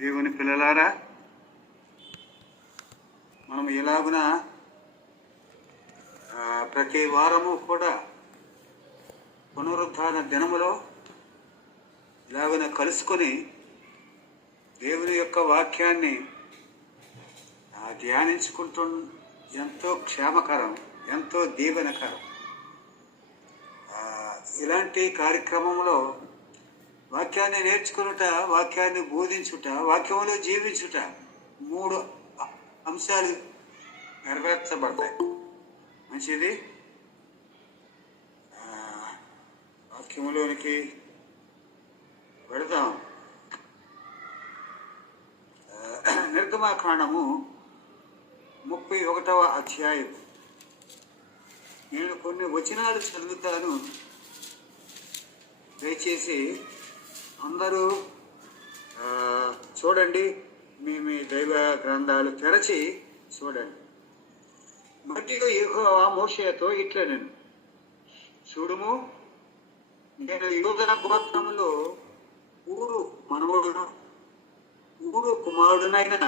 దేవుని పిల్లలారా, మనం ఇలాగున ప్రతి వారము కూడా పునరుద్ధాన దినములో ఇలాగున కలుసుకొని దేవుని యొక్క వాక్యాన్ని ధ్యానించుకుంటూ ఎంతో క్షేమకరం, ఎంతో దీవెనకరం. ఇలాంటి కార్యక్రమంలో వాక్యాన్ని నేర్చుకునుట, వాక్యాన్ని బోధించుట, వాక్యంలో జీవించుట, 3 అంశాలు నెరవేర్చబడతాయి. మంచిది. వాక్యంలోనికి వెళదాం. నిర్గమాకాండము 31వ అధ్యాయం. నేను కొన్ని వచనాలు చదువుతాను, దయచేసి అందరూ చూడండి. మీ దైవ గ్రంథాలు తెరచి చూడండి. మరియు యెహోవా మోషేతో ఇట్లనెను, చూడుము, నేను యూదా గోత్రములో ఊరు మనవడును, ఊరు కుమారుడునైన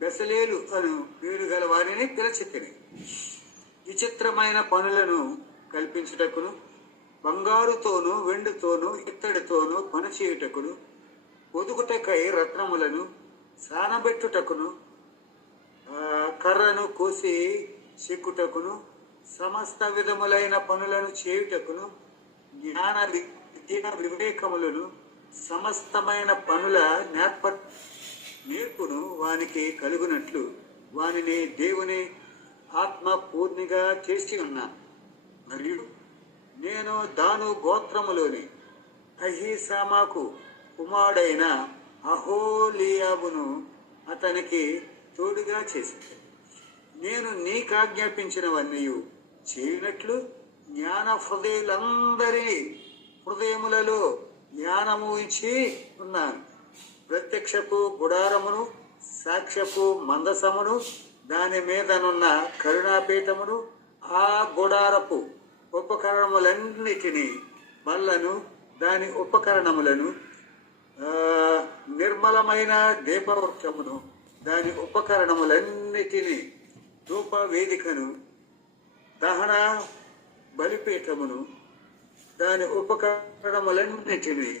బెసలేలు అను పేరు గల వారిని పిలిచితిని. విచిత్రమైన పనులను కల్పించుటకును, బంగారుతోనూ వెండితోనూ ఇత్తడితోనూ పనిచేయుటకును, పొదుగుటకై రత్నములను సానబెట్టుటకును, కర్రను కోసి చెక్కుటకును, సమస్త విధములైన పనులను చేయుటకును, జ్ఞాన విద్య వివేకములను, సమస్తమైన పనుల నేర్పును వానికి కలుగునట్లు వానిని దేవుని ఆత్మ పూర్ణిగా చేసి ఉన్నాను. మరియు నేను దాను గోత్రములోని అహీసామాకు కుమారుడైన అహోలియాబును అతనికి తోడుగా చేసింది. నేను నీకాజ్ఞాపించినవన్నీ చేయనట్లు జ్ఞాన హృదయులందరి హృదయములలో జ్ఞానము ఇచ్చి ఉన్నాను. ప్రత్యక్షపు గుడారమును, సాక్ష్యపు మందసమును, దాని మీదనున్న కరుణాపీఠమును, ఆ గుడారపు ఉపకరణములన్నిటినీ, బల్లను, దాని ఉపకరణములను, నిర్మలమైన దీపవృక్షమును, దాని ఉపకరణములన్నిటినీ, ధూప వేదికను, దహన బలిపీఠమును, దాని ఉపకరణములన్నిటినీ,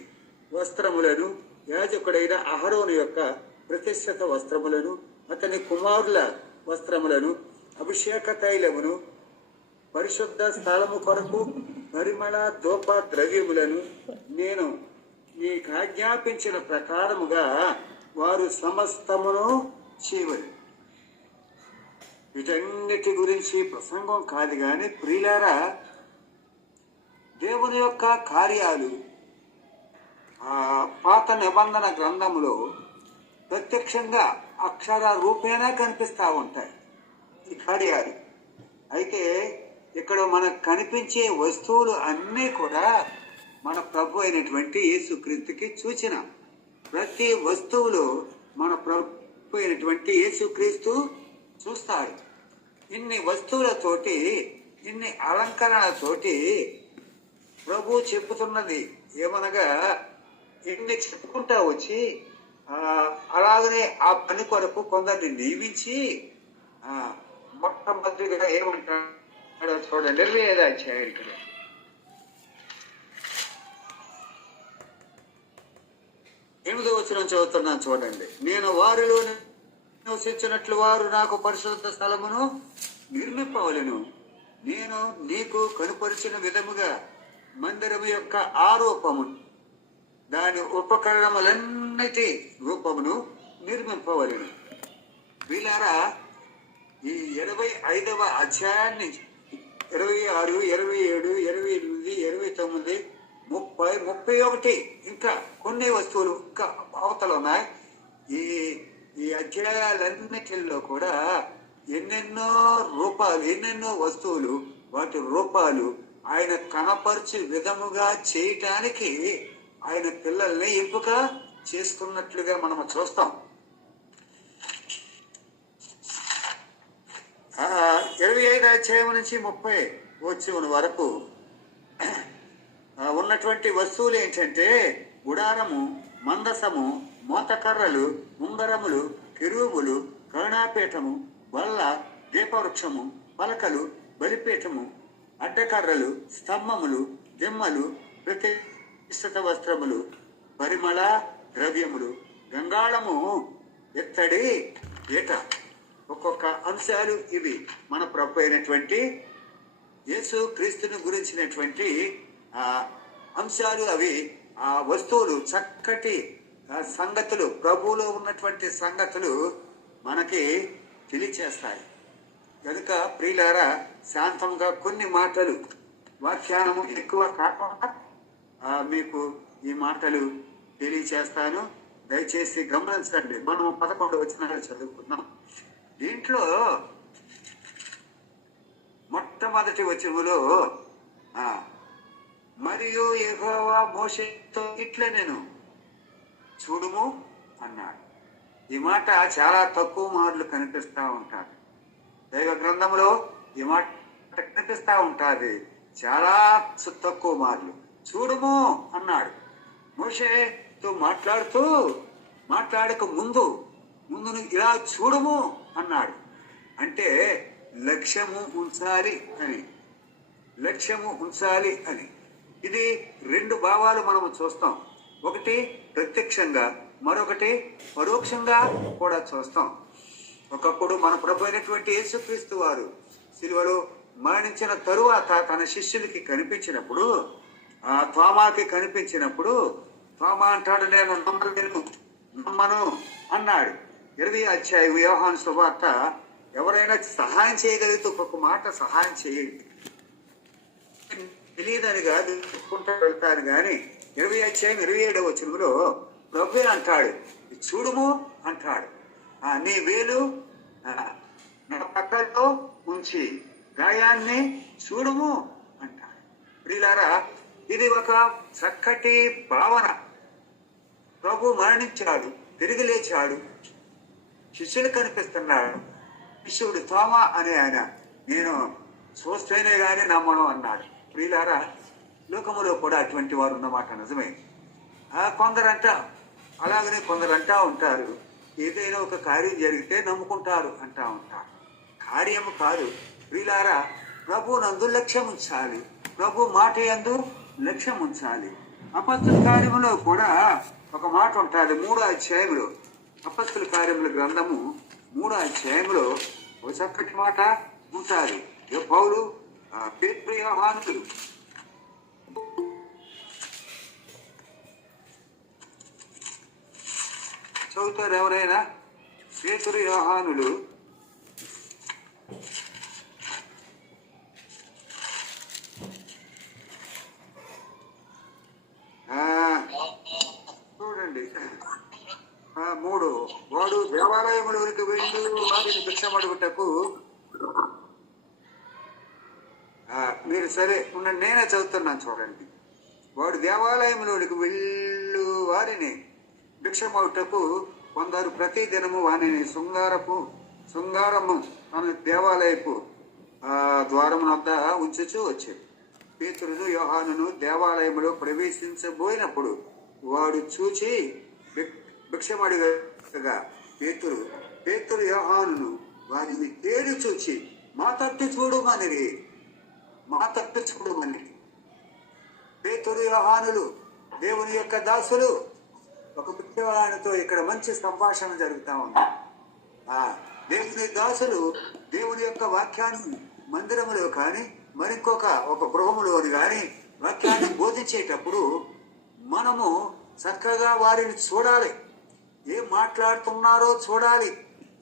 వస్త్రములను, యాజకుడైన అహరోను యొక్క ప్రతిష్ఠిత వస్త్రములను, అతని కుమారుల వస్త్రములను, అభిషేక తైలమును, పరిశుద్ధ స్థలము కొరకు పరిమళ ధూప ద్రవ్యములను నేను నీకు ఆజ్ఞాపించిన ప్రకారముగా వారు సమస్తమును చేయవలెను. వీటన్నిటి గురించి ప్రసంగం కాదు కానీ ప్రియులారా, దేవుని యొక్క కార్యాలు పాత నిబంధన గ్రంథంలో ప్రత్యక్షంగా అక్షర రూపేణా కనిపిస్తూ ఉంటాయి ఈ కార్యాలు. అయితే ఇక్కడ మనకు కనిపించే వస్తువులు అన్నీ కూడా మన ప్రభు అయినటువంటి యేసుక్రీస్తుకి సూచన. ప్రతి వస్తువులు మన ప్రభు అయినటువంటి యేసుక్రీస్తు చూస్తాడు. ఇన్ని వస్తువులతోటి, ఇన్ని అలంకరణలతోటి ప్రభు చెప్పుతున్నది ఏమనగా, ఇన్ని చెప్పుకుంటా వచ్చి అలాగనే ఆ పని కొరకు కొందరిని నియమించి మొట్టమొదటిగా ఏమంటాడో చూడండి. 25వ అధ్యాయం 8వ వచనం చదువుతున్నాను చూడండి. నేను వారిలో నివసించినట్లు వారు నాకు పరిశుద్ధ స్థలమును నిర్మింపవలెను. నేను నీకు కనుపరిచిన విధముగా మందిరము యొక్క ఆరూపము, దాని ఉపకరణములన్నిటి రూపమును నిర్మింపవలెను. వీళ్ళారా, ఈ 25వ అధ్యాయాన్ని 26, 27, 28, 29, 30, 31 ఇంకా కొన్ని వస్తువులు ఇంకా అవతలు ఉన్నాయి. ఈ అధ్యాయాలన్నిటిలో కూడా ఎన్నెన్నో రూపాలు, ఎన్నెన్నో వస్తువులు, వాటి రూపాలు ఆయన కనపరిచే విధముగా చేయటానికి ఆయన పిల్లల్ని ఎంపిక చేసుకున్నట్లుగా మనం చూస్తాం. 25వ అధ్యాయం నుంచి 30 వచ్చి వరకు ఉన్నటువంటి వస్తువులు ఏంటంటే గుడారము, మందసము, మోతకర్రలు, ఉంగరములు, కెరూబులు, కరుణాపీఠము, బల్ల, దీపవృక్షము, పలకలు, బలిపీఠము, అడ్డకర్రలు, స్తంభములు, దిమ్మలు, ప్రతిష్ఠిత వస్త్రములు, పరిమళ ద్రవ్యములు, గంగాళము, ఎత్తడి ఈట. ఒక్కొక్క అంశాలు ఇవి మన ప్రభు అయినటువంటి యేసు క్రీస్తుని గురించినటువంటి అంశాలు. అవి ఆ వస్తువులు, చక్కటి సంగతులు, ప్రభువులో ఉన్నటువంటి సంగతులు మనకి తెలియచేస్తాయి. కనుక ప్రియులారా, శాంతంగా కొన్ని మాటలు, వ్యాఖ్యానము ఎక్కువ కాకుండా మీకు ఈ మాటలు తెలియచేస్తాను. దయచేసి గమనించండి. మనం 11 వచనాలు చదువుకున్నాం. దీంట్లో మొట్టమొదటి వచనములో మరియు యెహోవా మోషేతో ఇట్లా నేను చూడుము అన్నాడు. ఈ మాట చాలా తక్కువ మార్లు కనిపిస్తూ ఉంటారు దైవ గ్రంథంలో. ఈ మాట కనిపిస్తూ ఉంటుంది చాలా తక్కువ మార్లు. చూడుము అన్నాడు. మోషేతో మాట్లాడక ముందు ఇలా చూడము అన్నాడు. అంటే లక్ష్యము ఉంచాలి అని. ఇది 2 భావాలు మనము చూస్తాం. ఒకటి ప్రత్యక్షంగా, మరొకటి పరోక్షంగా కూడా చూస్తాం. ఒకప్పుడు మన ప్రభు అయినటువంటి యేసుక్రీస్తు వారు సిలువలో మరణించిన తరువాత తన శిష్యులకి కనిపించినప్పుడు, తోమాకి కనిపించినప్పుడు, తోమా అంటాడు, నేను నమ్మను అన్నాడు. 20వ అధ్యాయం యోహాను సువార్త. ఎవరైనా సహాయం చేయగలిగితే ఒక మాట సహాయం చేయండి. తెలియదని కాదు, చెప్పుకుంటూ వెళ్తాను కానీ 20వ అధ్యాయం 27వ వచనంలో ప్రభు అంటాడు, చూడుము అంటాడు. నీ వేలు నా పక్కలో ఉంచి గాయాన్ని చూడుము అంటాడు. ప్రియులారా, ఇది ఒక చక్కటి భావన. ప్రభు మరణించాడు, తిరిగి లేచాడు, శిష్యులు కనిపిస్తున్నాడు. శిష్యుడు తోమా అనే ఆయన, నేను చూస్తేనే గాని నమ్మను అన్నాడు. ప్రియులారా, లోకములో కూడా అటువంటి వారు ఉన్నమాట నిజమే. కొందరంట, అలాగనే కొందరు అంటా ఉంటారు, ఏదైనా ఒక కార్యం జరిగితే నమ్ముకుంటారు అంటా ఉంటారు. కార్యము కాదు ప్రియులారా, ప్రభు నందు లక్ష్యం ఉంచాలి, ప్రభు మాట యందు లక్ష్యం ఉంచాలి. అపొస్తలుల కార్యములో కూడా ఒక మాట ఉంటుంది. 3వ అధ్యాయంలో, అపొస్తలుల కార్యముల గ్రంథము 3వ అధ్యాయంలో ఒక చక్కటి మాట ఉంటుంది. పౌలు, పేతురు, యోహానులు చదువుతారు ఎవరైనా? పేతురు, యోహానులు చూడండి. 3. వాడు దేవాలయములోనికి వెళ్ళి వారిని భిక్షమడుగుటకు, మీరు సరే ఉండండి, నేనే చదువుతున్నాను చూడండి. వాడు దేవాలయంలోనికి వెళ్ళు వారిని భిక్షమడుటకు కొందరు ప్రతి దినము వారిని శృంగారము తన దేవాలయపు ద్వారము వద్ద ఉంచుచూ వచ్చేది. పేతురును, యోహానును దేవాలయంలో ప్రవేశించబోయినప్పుడు వాడు చూచి భిక్షమడుగగా పేతురు యోహానును వారిని తేరి చూచి మా తట్టు చూడమని. పేతురు, యోహానులు దేవుని యొక్క దాసులు. ఒక పిల్లవాడితో ఇక్కడ మంచి సంభాషణ జరుగుతూ ఉంది. దేవుని దాసులు దేవుని యొక్క వాక్యాన్ని మందిరములో కానీ ఒక గృహములోని కానీ వాక్యాన్ని బోధించేటప్పుడు మనము చక్కగా వారిని చూడాలి. ఏం మాట్లాడుతున్నారో చూడాలి,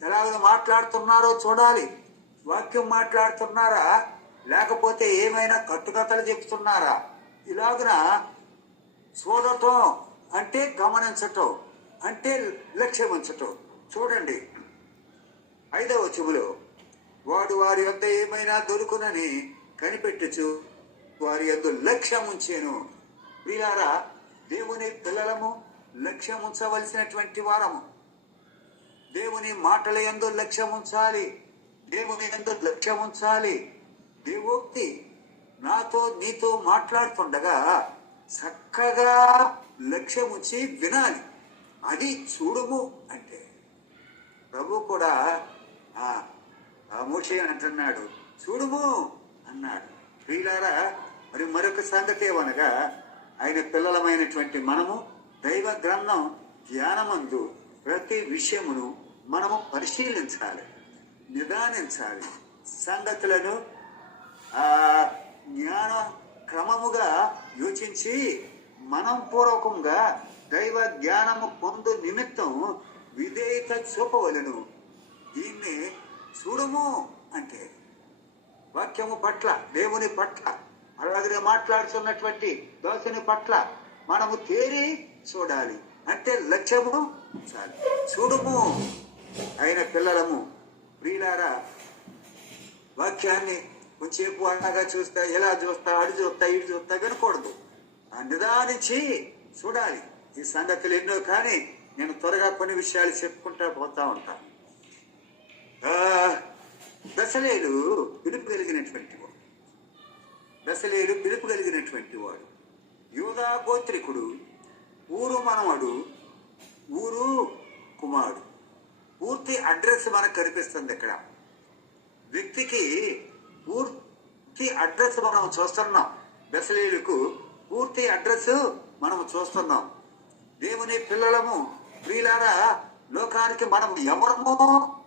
ఎలాగ మాట్లాడుతున్నారో చూడాలి. వాక్యం మాట్లాడుతున్నారా, లేకపోతే ఏమైనా కట్టుకథలు చెప్తున్నారా? ఇలాగున చూడటం అంటే గమనించటం, అంటే లక్ష్యం ఉంచటం. చూడండి 5వ వచనములో, వాడు వారి వద్ద ఏమైనా దొరుకునని కనిపెట్టుచు వారి యందు లక్ష్యం ఉంచేను. ప్రియులారా, దేవుని పిల్లలము లక్ష్యం ఉంచవలసినటువంటి వారము. దేవుని మాటల యందు లక్ష్యం ఉంచాలి, దేవుని యందు లక్ష్యం ఉంచాలి. దేవుక్తి నీతో మాట్లాడుతుండగా చక్కగా లక్ష్యం ఉంచి వినాలి. అది చూడుము అంటే ప్రభు కూడా మోషే అంటున్నాడు, చూడుము అన్నాడు. ప్రియులారా, మరి మరొక సంగతి ఏమనగా, ఆయన పిల్లలమైనటువంటి మనము దైవ గ్రంథం ధ్యానమందు ప్రతి విషయమును మనము పరిశీలించాలి, నిదానించాలి. సంగతులను జ్ఞాన క్రమముగా యోచించి మనం పూర్వకంగా దైవ జ్ఞానము పొందు నిమిత్తం విధేయత చూపవలను. దీన్ని చూడము అంటే వాక్యము పట్ల, దేవుని పట్ల, అలాగే మాట్లాడుతున్నటువంటి దోషని పట్ల మనము తేరి చూడాలి. అంటే లక్ష్యము చాలు. చూడము అయిన పిల్లలము. ప్రియులారా, వాక్యాన్ని కొంచెంసేపు అన్నగా చూస్తా, ఎలా చూస్తా, అడు చూస్తా, ఇటు చూస్తా కనకూడదు. నిదానించి చూడాలి. ఈ సంగతులు ఎన్నో, కానీ నేను త్వరగా కొన్ని విషయాలు చెప్పుకుంటా పోతా ఉంటాను. బెసలేలు పిలుపు కలిగినటువంటి వాడు, యూదా గోత్రికుడు, ఊరు మనవడు, ఊరు కుమారుడు. పూర్తి అడ్రస్ మనకు కనిపిస్తుంది ఇక్కడ. వ్యక్తికి పూర్తి అడ్రస్ మనం చూస్తున్నాం. బెసలేలుకు పూర్తి అడ్రస్ మనం చూస్తున్నాం. దేవుని పిల్లలము. ప్రియులారా, లోకానికి మనం ఎవరమో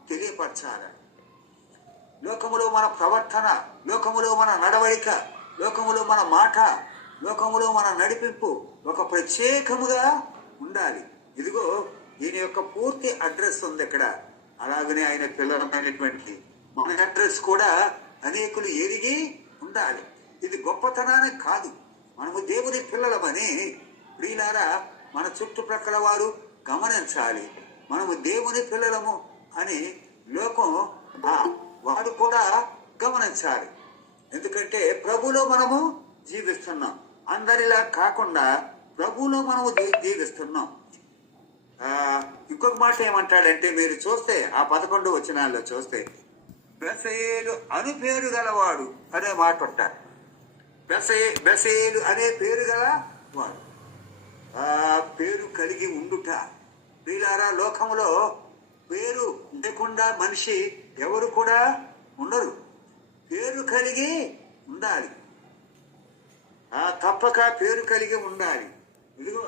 తెలియపరచాలి. లోకములో మన ప్రవర్తన, లోకములో మన నడవడిక, లోకములో మన మాట, లోకములో మన నడిపింపు ఒక ప్రత్యేకముగా ఉండాలి. ఇదిగో దీని యొక్క పూర్తి అడ్రస్ ఉంది ఇక్కడ. అలాగనే ఆయన పిల్లలమైనటువంటి మన అడ్రస్ కూడా అనేకులు ఎరిగి ఉండాలి. ఇది గొప్పతనానికి కాదు, మనము దేవుని పిల్లలమని ప్రియులారా మన చుట్టుప్రక్కల వారు గమనించాలి. మనము దేవుని పిల్లలము అని లోకం వాడు కూడా గమనించాలి. ఎందుకంటే ప్రభులో మనము జీవిస్తున్నాం. అందరిలా కాకుండా ప్రభులో మనము జీవిస్తున్నాం. ఇంకొక మాట ఏమంటాడంటే, మీరు చూస్తే ఆ 11 వచనాల్లో చూస్తే, బెసయేలు అను పేరు గలవాడు అనే మాట ఉంటాడు. బెసయేలు అనే పేరు గల వాడు, పేరు కలిగి ఉండుట. ప్రియులారా, లోకములో పేరు లేకుండా మనిషి ఎవరు కూడా ఉండరు. పేరు కలిగి ఉండాలి, తప్పక పేరు కలిగి ఉండాలి. ఇదిగో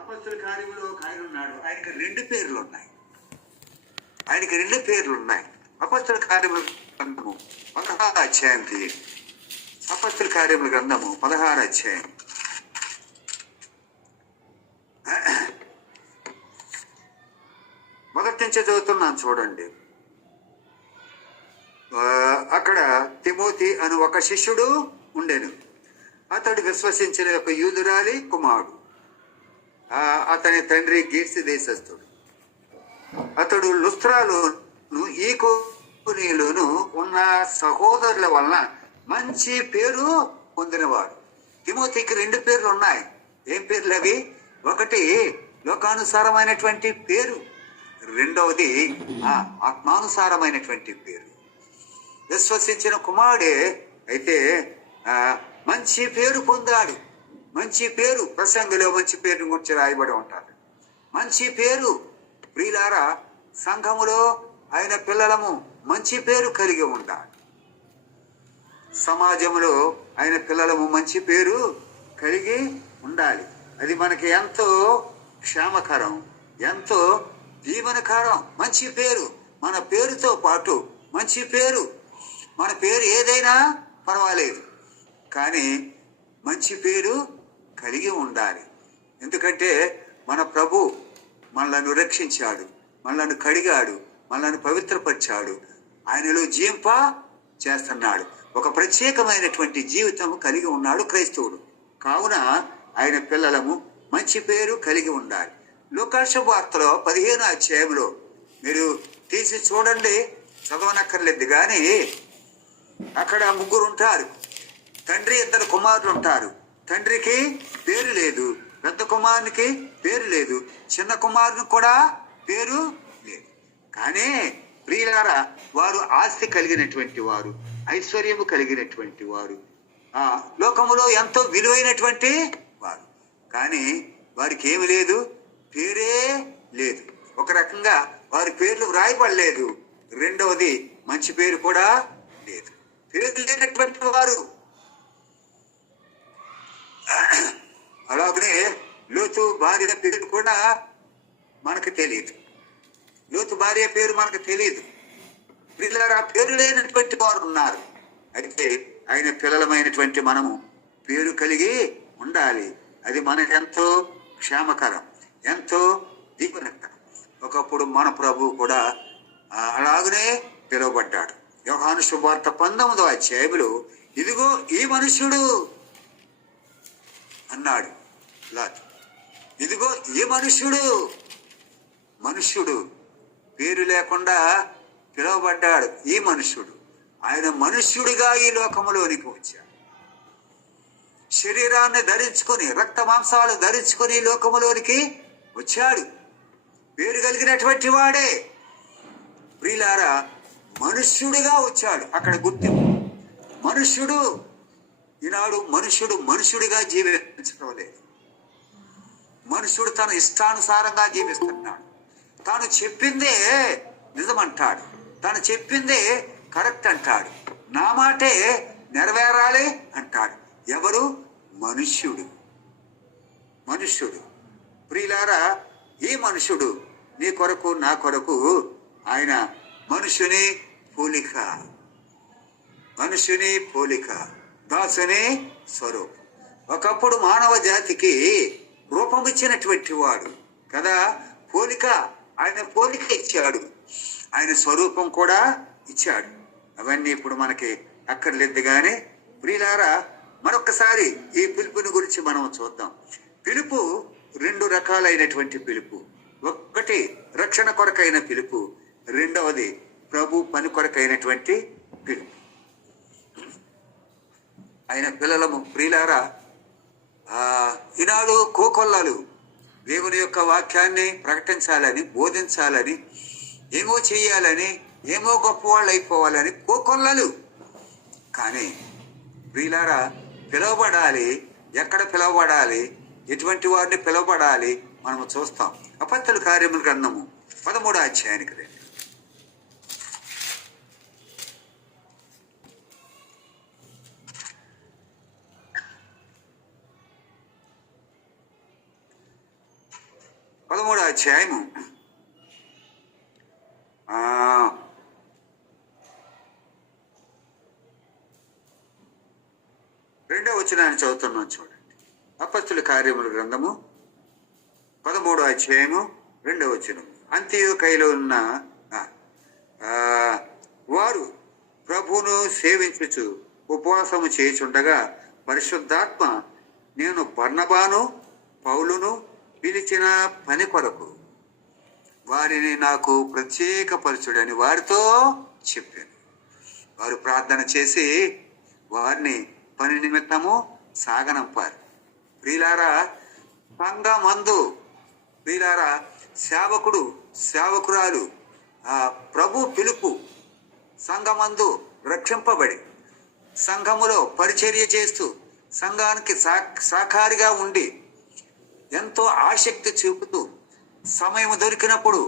అపొస్తలుల కార్యములో ఒక ఆయన ఉన్నాడు. ఆయనకి 2 పేర్లు ఉన్నాయి. అపొస్తలుల కార్యముల గ్రంథము 16 అధ్యాయం తీయండి. అపొస్తలుల కార్యముల గ్రంథము 16 అధ్యాయం. మొదటి నుంచే చదువుతున్నాను చూడండి. అక్కడ తిమోతి అను ఒక శిష్యుడు ఉండెను. అతడు విశ్వసించిన ఒక యూదురాలి కుమారుడు. అతని తండ్రి గీర్సి దేశస్థుడు. అతడు లుస్త్రాలోను ఈకోనిలోను ఉన్న సహోదరుల వలన మంచి పేరు పొందినవాడు. తిమోతికి 2 పేర్లు ఉన్నాయి. ఏం పేర్లు అవి? ఒకటి లోకానుసారమైనటువంటి పేరు, రెండవది ఆత్మానుసారమైనటువంటి పేరు. విశ్వసించిన కుమారుడే అయితే మంచి పేరు పొందాడు. మంచి పేరు ప్రసంగిలో మంచి పేరుని గురించి రాయబడి ఉంటారు. మంచి పేరు. ప్రియులారా, సంఘములో ఆయన పిల్లలము మంచి పేరు కలిగి ఉంటాడు. సమాజంలో ఆయన పిల్లలము మంచి పేరు కలిగి ఉండాలి. అది మనకి ఎంతో క్షేమకరం, ఎంతో దీవెనకరం. మంచి పేరు, మన పేరుతో పాటు మంచి పేరు. మన పేరు ఏదైనా పర్వాలేదు, కానీ మంచి పేరు కలిగి ఉండాలి. ఎందుకంటే మన ప్రభు మనలను రక్షించాడు, మనలను కడిగాడు, మనలను పవిత్రపరిచాడు, ఆయనలో జీవింప చేస్తున్నాడు. ఒక ప్రత్యేకమైనటువంటి జీవితం కలిగి ఉన్నాడు క్రైస్తవుడు. కావున ఆయన పిల్లలము మంచి పేరు కలిగి ఉండాలి. లూకా శుభవార్తలో 15 అధ్యాయంలో మీరు తీసి చూడండి, చదవనక్కర్లేదు. కానీ అక్కడ 3 ఉంటారు. తండ్రి 2 కుమారులు ఉంటారు. తండ్రికి పేరు లేదు, పెద్ద కుమారునికి పేరు లేదు, చిన్న కుమారునికి కూడా పేరు లేదు. కానీ ప్రియులారా, వారు ఆస్తి కలిగినటువంటి వారు, ఐశ్వర్యము కలిగినటువంటి వారు, లోకములో ఎంతో విలువైనటువంటి వారు. కానీ వారికి ఏమి లేదు, పేరే లేదు. ఒక రకంగా వారి పేర్లు వ్రాయబడలేదు. రెండవది మంచి పేరు కూడా లేదు. పేరు లేనటువంటి వారు. అలాగనే లోతు భార్య పేరు కూడా మనకు తెలియదు. లోతు భార్య పేరు మనకు తెలియదు. పిల్లలు ఆ పేరు లేనటువంటి వారు ఉన్నారు. అయితే ఆయన పిల్లలమైనటువంటి మనము పేరు కలిగి ఉండాలి. అది మనకెంతో క్షేమకరం, ఎంతో దీవెనకరం. ఒకప్పుడు మన ప్రభు కూడా అలాగనే పిలువబడ్డాడు. యోహాను శుభవార్త 19వ అధ్యాయంలో ఇదిగో ఈ మనుష్యుడు అన్నాడు లాతు. ఇదిగో ఈ మనుష్యుడు. మనుష్యుడు పేరు లేకుండా పిలువబడ్డాడు. ఈ మనుష్యుడు ఆయన మనుష్యుడిగా ఈ లోకములోనికి వచ్చాడు. శరీరాన్ని ధరించుకొని, రక్త మాంసాలు ధరించుకొని ఈ లోకములోనికి వచ్చాడు. పేరు కలిగినటువంటి వాడే. ప్రియులారా, మనుష్యుడిగా వచ్చాడు. అక్కడ గుర్తింపు. మనుష్యుడు. ఈనాడు మనుష్యుడిగా జీవించడం లేదు. మనుష్యుడు తన ఇష్టానుసారంగా జీవిస్తున్నాడు. తాను చెప్పిందే నిజమంటాడు. తాను చెప్పిందే కరెక్ట్ అంటాడు. నా మాటే నెరవేరాలి అంటాడు. ఎవరు? మనుష్యుడు. ప్రియులారా, ఈ మనుష్యుడు నీ కొరకు నా కొరకు ఆయన మనుషుని పోలిక, దాసుని స్వరూపం. ఒకప్పుడు మానవ జాతికి రూపం ఇచ్చినటువంటి వాడు కదా. ఆయన పోలిక ఇచ్చాడు. ఆయన స్వరూపం కూడా ఇచ్చాడు. అవన్నీ ఇప్పుడు మనకి అక్కర్లేదు. కానీ ప్రియులారా, మరొకసారి ఈ పిలుపుని గురించి మనం చూద్దాం. పిలుపు 2 రకాలైనటువంటి పిలుపు. ఒకటి రక్షణ కొరకైన పిలుపు, రెండవది ప్రభు పని కొరకైనటువంటి పిలుపు. ఆయన పిల్లలము. ప్రియులారా, ఈనాడు కోకొల్లలు దేవుని యొక్క వాక్యాన్ని ప్రకటించాలని, బోధించాలని, ఏమో చెయ్యాలని, ఏమో గొప్పవాళ్ళు అయిపోవాలని కోకొల్లలు. కానీ ప్రియులారా, పిలువబడాలి. ఎక్కడ పిలువబడాలి, ఎటువంటి వారిని పిలువబడాలి మనము చూస్తాం. అపొస్తలుల కార్యముల గ్రంథము 13వ అధ్యాయానికి రండి. అధ్యాయము 2వ వచనాన్ని చదువుతున్నాను చూడండి. అపొస్తలుల కార్యముల గ్రంథము 13వ అధ్యాయము 2వ వచనం. అంతియోకయలో ఉన్న వారు ప్రభువును సేవించుచు ఉపవాసము చేయుచుండగా పరిశుద్ధాత్మ, నేను బర్నబాను పౌలును పిలిచిన పని కొరకు వారిని నాకు ప్రత్యేకపరచుడని వారితో చెప్పాను. వారు ప్రార్థన చేసి వారిని పని నిమిత్తము సాగనంపారు. ప్రియులారా, సంఘమందు ప్రియులారా, సేవకురాలు ప్రభు పిలుపు సంఘమందు రక్షింపబడి సంఘములో పరిచర్య చేస్తూ సంఘానికి సాకారిగా ఉండి ఎంతో ఆసక్తి చూపుతూ సమయం దొరికినప్పుడు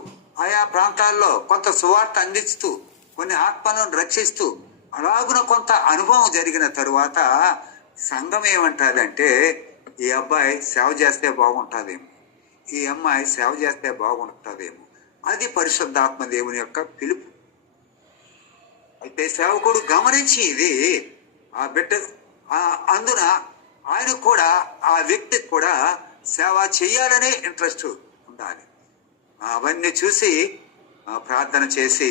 ఆయా ప్రాంతాల్లో కొంత సువార్త అందిస్తూ కొన్ని ఆత్మలను రక్షిస్తూ అలాగున కొంత అనుభవం జరిగిన తరువాత సంఘం ఏమంటారంటే, ఈ అబ్బాయి సేవ చేస్తే బాగుంటుందేమో, ఈ అమ్మాయి సేవ చేస్తే బాగుంటుందేమో. అది పరిశుద్ధాత్మ దేవుని యొక్క పిలుపు. అయితే సేవకుడు గమనించి ఇది ఆ బిడ్డ అందున ఆయన కూడా ఆ వ్యక్తికి కూడా సేవ చేయాలనే ఇంట్రెస్ట్ ఉండాలి. అవన్నీ చూసి ప్రార్థన చేసి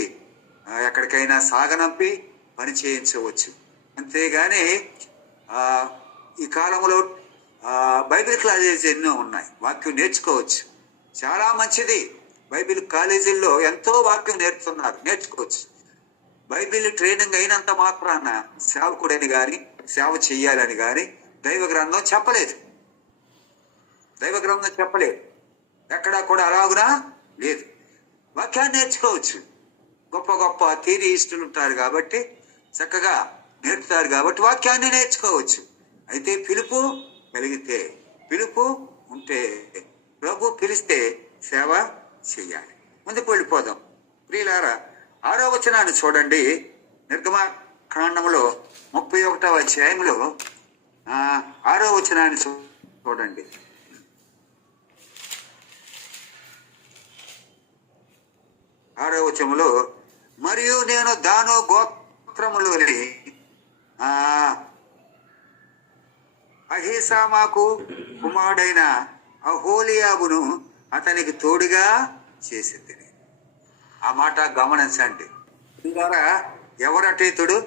ఎక్కడికైనా సాగనంపి పని చేయించవచ్చు. అంతేగాని ఈ కాలంలో బైబిల్ కాలేజీ ఎన్నో ఉన్నాయి, వాక్యం నేర్చుకోవచ్చు. చాలా మంచిది. బైబిల్ కాలేజీల్లో ఎంతో వాక్యం నేర్చుకోవచ్చు. బైబిల్ ట్రైనింగ్ అయినంత మాత్రాన సేవకుడని కానీ సేవ చెయ్యాలని కానీ దైవ గ్రంథం చెప్పలేదు. ఎక్కడా కూడా అలాగునా లేదు. వాక్యాన్ని నేర్చుకోవచ్చు. గొప్ప గొప్ప థియరిస్టులు ఉంటారు కాబట్టి, చక్కగా నేర్పుతారు కాబట్టి వాక్యాన్ని నేర్చుకోవచ్చు. అయితే పిలుపు కలిగితే, పిలుపు ఉంటే ప్రభు పిలిస్తే సేవ చెయ్యాలి. ముందుకు వెళ్ళిపోదాం ప్రియులారా. 6వ వచనాన్ని చూడండి. నిర్గమకాండములో 31వ అధ్యాయంలో 6వ వచనాన్ని చూడండి. 6వ వచనంలో, మరియు నేను దాను గోత్రములోని అహీసామాకు కుమారుడైన అహోలియాబును అతనికి తోడుగా చేసింది. ఆ మాట గమనించండి. ద్వారా ఎవరటీతుడు?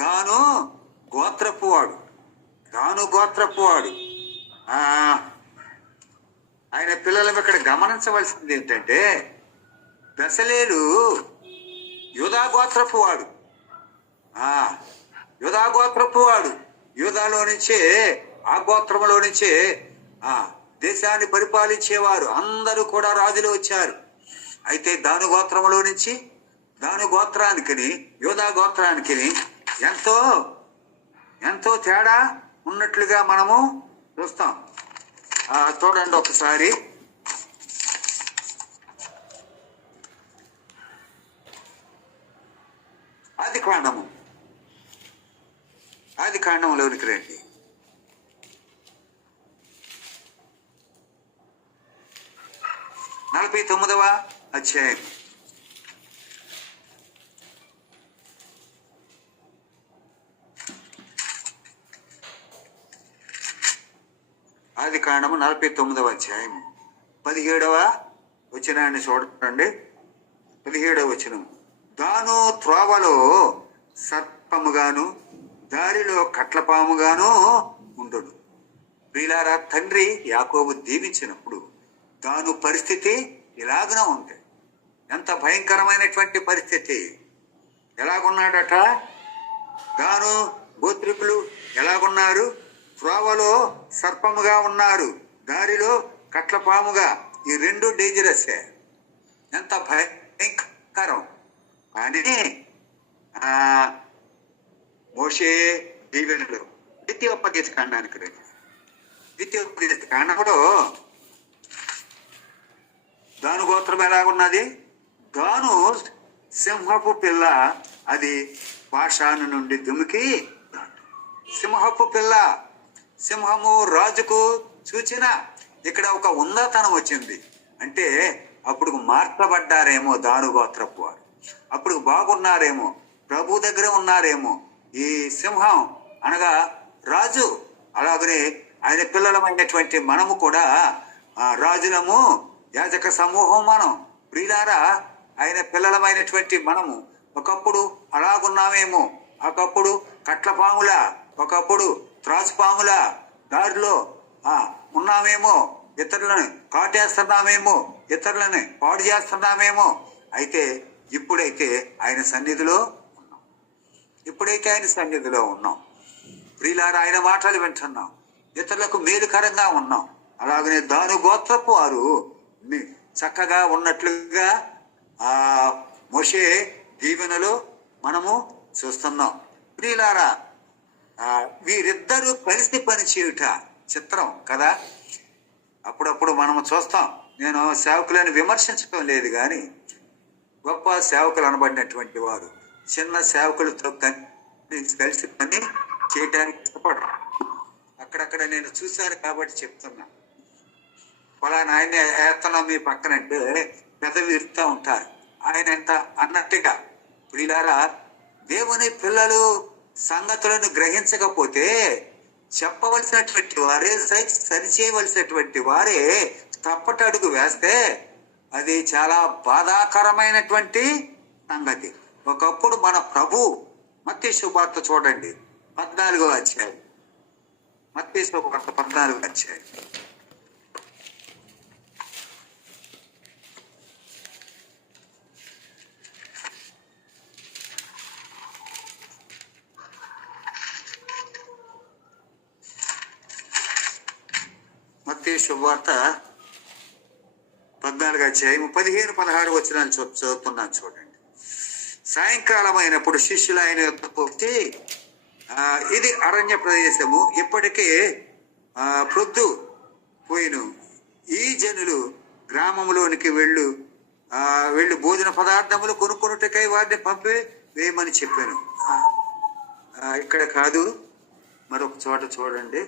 దాను గోత్రపు వాడు. దాను గోత్రపు వాడు. ఆయన పిల్లలు ఇక్కడ గమనించవలసింది ఏంటంటే, బెసలేలు యూదా గోత్రపు వాడు. యూదా గోత్రపు వాడు. యూదాలో నుంచే, ఆ గోత్రంలో నుంచే దేశాన్ని పరిపాలించేవారు అందరూ కూడా రాజులు వచ్చారు. అయితే దాను గోత్రంలో నుంచి, దాను గోత్రానికి యూదా గోత్రానికి ఎంతో ఎంతో తేడా ఉన్నట్లుగా మనము చూస్తాం. చూడండి ఒకసారి. ఆది కాండంలోనికి రండి. నలభై 49వ అధ్యాయం. ఆది కాండము 49వ అధ్యాయం 17వ వచనాన్ని చూడండి. 17వ వచనం. దాను త్రోవలో సర్పముగాను దారిలో కట్లపాముగాను ఉండును. ప్రియులారా, తండ్రి యాకోబు దీవించినప్పుడు దాను పరిస్థితి ఇలాగనే ఉంది. ఎంత భయంకరమైనటువంటి పరిస్థితి. ఎలాగున్నాడట? దాను గోత్రికులు ఎలాగున్నారు? త్రోవలో సర్పముగా ఉన్నారు, దారిలో కట్లపాముగా. ఈ రెండు డేంజరస్సే. ఎంత భయంకరం. కానీ మోషే దీవెనలు ద్వితీయోపదేశ కాండానికి రండి. ద్వితీయోపదేశ కాండంలో దాను గోత్రం ఎలాగున్నది? దాను సింహపు పిల్ల, అది పాషాను నుండి దుమికి. సింహపు పిల్ల, సింహము రాజుకు సూచన. ఇక్కడ ఒక ఉందాతనం వచ్చింది. అంటే అప్పుడు మార్చబడ్డారేమో దాను గోత్రపు వారు. అప్పుడు బాగున్నారేమో, ప్రభు దగ్గర ఉన్నారేమో. ఈ సింహం అనగా రాజు. అలాగనే ఆయన పిల్లలమైనటువంటి మనము కూడా రాజులము, యాజక సమూహం మనం. ప్రియులారా, ఆయన పిల్లలమైనటువంటి మనము ఒకప్పుడు అలాగున్నామేమో. ఒకప్పుడు కట్లపాముల, ఒకప్పుడు త్రాసుపాముల దారిలో ఉన్నామేమో. ఇతరులను కాటేస్తున్నామేమో, ఇతరులను పాడు చేస్తున్నామేమో. అయితే ఇప్పుడైతే ఆయన సన్నిధిలో ఉన్నాం. ఇప్పుడైతే ఆయన సన్నిధిలో ఉన్నాం. ప్రియులారా, ఆయన మాటలు వింటున్నాం. ఇతరులకు మేలుకరంగా ఉన్నాం. అలాగనే దాను గోత్రపు వారు చక్కగా ఉన్నట్లుగా మోషే దీవెనలో మనము చూస్తున్నాం. ప్రియులారా, వీరిద్దరూ కలిసి పనిచేయుట చిత్రం కదా. అప్పుడప్పుడు మనము చూస్తాం. నేను సేవకులను విమర్శించడం లేదు, కానీ గొప్ప సేవకులు అనబడినటువంటి వారు చిన్న సేవకులతో కలిసి పని చేయడానికి ఇష్టపడరు. అక్కడక్కడ నేను చూశాను కాబట్టి చెప్తున్నా. ఫలానా ఆయన ఏతనం మీ పక్కనంటే పెదవి ఇరుతూ ఉంటారు. ఆయన ఎంత అన్నట్టుగా. ప్రియులారా, దేవుని పిల్లలు సంగతులను గ్రహించకపోతే చెప్పవలసినటువంటి వారే, సరిచేయవలసినటువంటి వారే తప్పటడుగు వేస్తే అది చాలా బాధాకరమైనటువంటి సంగతి. ఒకప్పుడు మన ప్రభు మత్తయి సువార్త చూడండి, 14వ అధ్యాయం. మత్తయి సువార్త 14వ అధ్యాయం. మత్తయి సువార్త 14వ అధ్యాయం 15-16 వచనాలు చదువుతున్నాను చూడండి. సాయంకాలం అయినప్పుడు శిష్యులు ఆయన యొద్దకు వచ్చి, ఇది అరణ్య ప్రదేశము, ఇప్పటికే ప్రొద్దు పోయిను, ఈ జనులు గ్రామంలోనికి వెళ్ళి భోజన పదార్థములు కొనుక్కొనుటకై వారిని పంపి వేయమని చెప్పాను. ఇక్కడ కాదు, మరొక చోట చూడండి.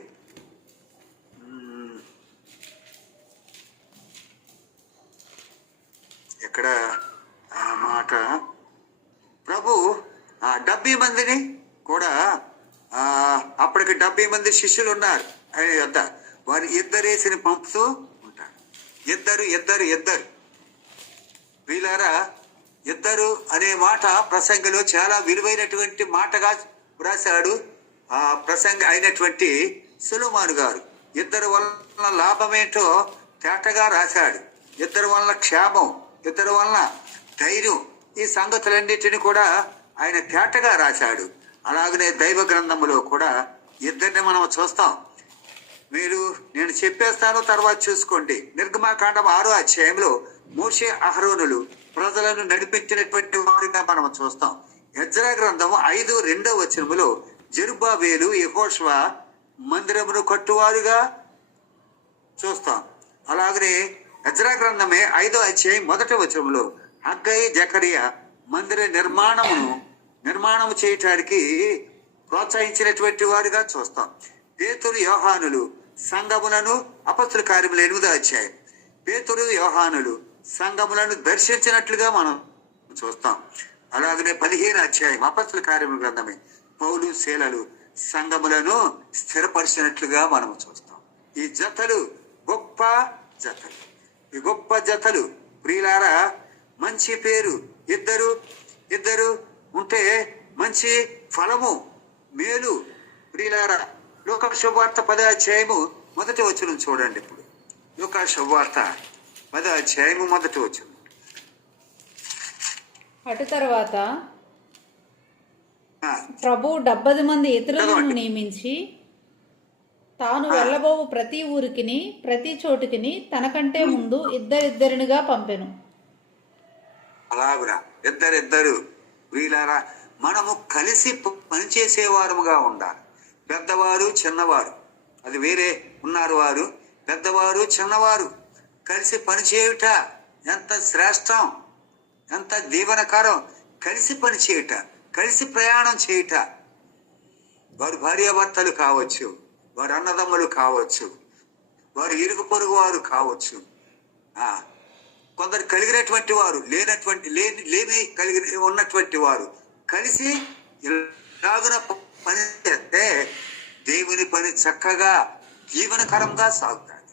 ఎక్కడ ఆ మాట, ప్రభు 70 మందిని కూడా అప్పటికి 70 మంది శిష్యులు ఉన్నారు ఆయన యొద్ద. వారు ఇద్దరేసిని పంపుతూ ఉంటారు. ఇద్దరు వీళ్ళారా, ఇద్దరు అనే మాట ప్రసంగిలో చాలా విలువైనటువంటి మాటగా వ్రాశాడు ఆ ప్రసంగి అయినటువంటి సొలొమోను గారు. ఇద్దరు వలన లాభమేంటో తేటగా రాశాడు. ఇద్దరు వలన క్షేమం, ఇద్దరు వలన ధైర్యం, ఈ సంగతులన్నిటిని కూడా ఆయన తేటగా రాశాడు. అలాగనే దైవ గ్రంథములో కూడా ఇద్దరిని మనం చూస్తాం. నేను చెప్పేస్తాను, తర్వాత చూసుకోండి. నిర్గమాకాండం 6వ అధ్యాయంలో మోషే అహరోనులు ప్రజలను నడిపించినటువంటి వారిగా మనం చూస్తాం. ఎజ్రా గ్రంథం 5:2 జెరుబ్బాబేలు యెహోషువ మందిరమును కట్టువారుగా చూస్తాం. అలాగనే ఎజ్రా గ్రంథమే 5వ అధ్యాయం 1 హగ్గయి జకరియా మందిర నిర్మాణము చేయటానికి ప్రోత్సహించినటువంటి వారిగా చూస్తాం. పేతురు యోహానులు సంఘములను అపొస్తలుల కార్యములు 8వ అధ్యాయం పేతురు యోహానులు సంఘములను దర్శించినట్లుగా మనం చూస్తాం. అలాగనే 15వ అధ్యాయం అపొస్తలుల కార్యముల గ్రంథమే పౌలు శీలలు సంఘములను స్థిరపరిచినట్లుగా మనం చూస్తాం. ఈ జతలు గొప్ప జతలు ప్రియులారా, మంచి పేరు. ఇద్దరు ఉంటే మంచి ఫలము, మేలు. ప్రియులారా, లూకా శుభవార్త 10వ అధ్యాయము 1 చూడండి. ఇప్పుడు లూకా శుభవార్త 10వ అధ్యాయము 1. అటు తర్వాత ప్రభు 70 మంది ఇతరులను నియమించి తాను వెళ్ళబోవు ప్రతి ఊరికిని ప్రతి చోటుకిని తనకంటే ముందు ఇద్దరినిగా పంపెను. అలాగురా, ఇద్దరు వీళ్ళారా, మనము కలిసి పనిచేసేవారుగా ఉండాలి. పెద్దవారు చిన్నవారు, అది వేరే ఉన్నారు. వారు పెద్దవారు చిన్నవారు కలిసి పనిచేయుట ఎంత శ్రేష్టం, ఎంత దీవెనకరం. కలిసి పనిచేయుట, కలిసి ప్రయాణం చేయుట. వారు భార్యాభర్తలు కావచ్చు, వారు అన్నదమ్ములు కావచ్చు, వారు ఇరుగు పొరుగు వారు కావచ్చు, కొందరు కలిగినటువంటి వారు, లేని కలిగి ఉన్నటువంటి వారు కలిసి ఇలాగున పని చేస్తే దేవుని పని చక్కగా జీవనకరంగా సాగుతాడు.